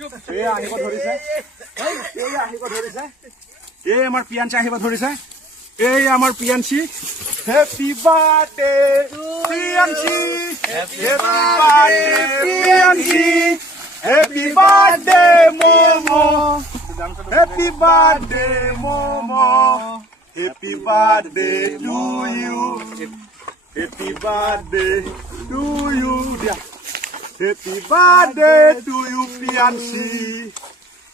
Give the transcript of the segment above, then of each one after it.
আহিব ধৰিছে এই আমাৰ পিয়াঞ্চি আহিব ধৰিছে এই আমাৰ Piyanchi happy birthday Piyanchi happy birthday Piyanchi happy birthday Momo happy birthday Momo happy birthday to you happy birthday to you দিয়া Happy birthday to you, Pianchi.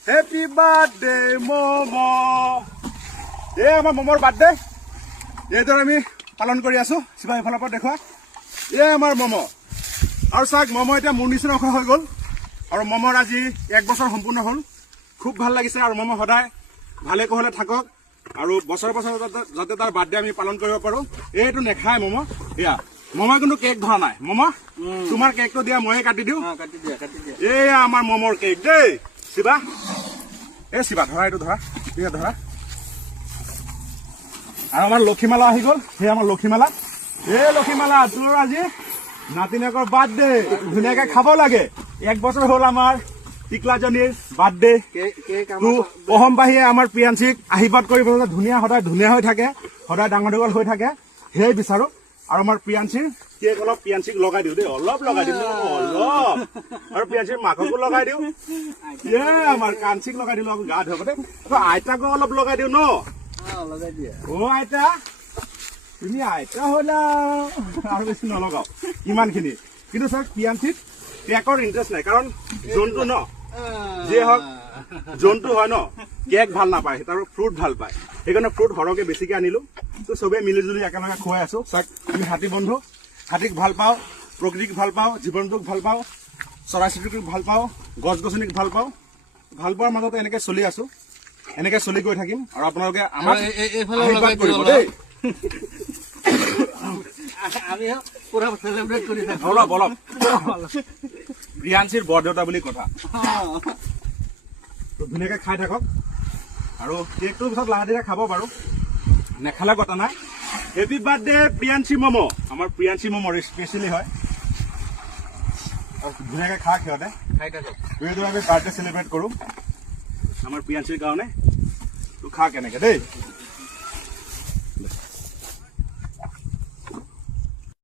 Happy birthday, Momo. Hey, my Momo's birthday. Hey, today we পালন কৰি আছো শিবা ইফালৰ পৰা দেখুৱা এই আমাৰ মমো আৰু চাক মমো এটা মুনিছৰ অখ হৈ গল আৰু মমোৰ আজি 1 বছৰ সম্পূৰ্ণ হল খুব ভাল লাগিছে আৰু মমো সদায় ভালে কোহলে থাকক আৰু বছৰ বছৰ যাতে তাৰ বাৰ্থডে আমি পালন কৰিব পাৰো এইটো নেখায় মমো ইয়া মমো কিন্তু কেক ধৰা নাই মমো তোমাৰ কেকটো দিয়া মই কাটি দিও কাটি দিয়া এই আমাৰ মমোৰ কেক দেই শিবা এই শিবা ধৰা এইটো ধৰা দিয়া ধৰা আৰু আমাৰ লক্ষীমালা আহি গল সেই আমাৰ লক্ষীমালা এই লক্ষীমালা তোৰ আজি নাতিনেকৰ বাৰ্থডে ধুনীয়াকে খাব লাগে 1 বছৰ হল আমাৰ টিকলাজনীৰ বাৰ্থডে অসমবাহীয়ে আমাৰ পিয়াঞ্চিক আশীৰ্বাদ কৰিব ধুনীয়া সদায় ধুনীয়া হৈ থাকে সদায় ডাঙৰ দীঘল হৈ থাকে সেই বিচাৰো আৰু আমাৰ পিয়াঞ্চিৰ কেক অলপ পিয়াঞ্চিক লগাই দিও দেই অলপ লগাই দিও অলপ আৰু পিয়াঞ্চিৰ মাককো লগাই দিও আমাৰ কাঞ্চিক লগাই দিলো গা ধুবতে আইতাকো অলপ লগাই দিও ন লগাই দিয়া অ আইতা তুমি আইতা হলা আৰু বেছি নলগাও ইমানখিনি কিন্তু স্যাৰ পিয়াঞ্চিক কেকৰ ইন্টাৰেষ্ট নাই কাৰণ জন্তু ন যে হওক জন্তু হয় ন কেক ভাল নাপায় তাৰ ফ্ৰুট ভাল পায় সেইকাৰণে ফ্ৰুট সৰহকে বেছিকে আনিলো তো চবে মিলিজুলি একেলগে খুৱাই আছো চাক আমি হাতী বন্ধু হাতীক ভাল পাওঁ প্ৰকৃতিক ভাল পাওঁ জীৱনটোক ভাল পাওঁ চৰাই চিৰিকটিক ভাল পাওঁ গছ গছনিক ভাল পাওঁ ভাল পোৱাৰ মাজতে এনেকে চলি আছো এনেকে চলি গৈ থাকিম আৰু আপোনালোকে আমাক এইফালে লগাই কৰিব দেই আমি পুৰা সেলিব্ৰেট কৰি থাকো অলপ অলপ প্ৰিয়াঞ্চিৰ বৰদেউতা বুলি কথা তো ধুনীয়াকে খাই থাকক আৰু কেকটোৰ পিছত লাহে ধীৰে খাব বাৰু নেখালে কথা নাই হেপী বাৰ্থডে প্ৰিয়াঞ্চি মমো আমাৰ প্ৰিয়াঞ্চি মমোৰ স্পেচিয়েলি হয় ধুনীয়াকে খা সিহঁতে খাই থাকক আমি বাৰ্থডে চেলিব্ৰেট কৰো আমাৰ প্ৰিয়াঞ্চিৰ কাৰণে তো খা কেনেকে দেই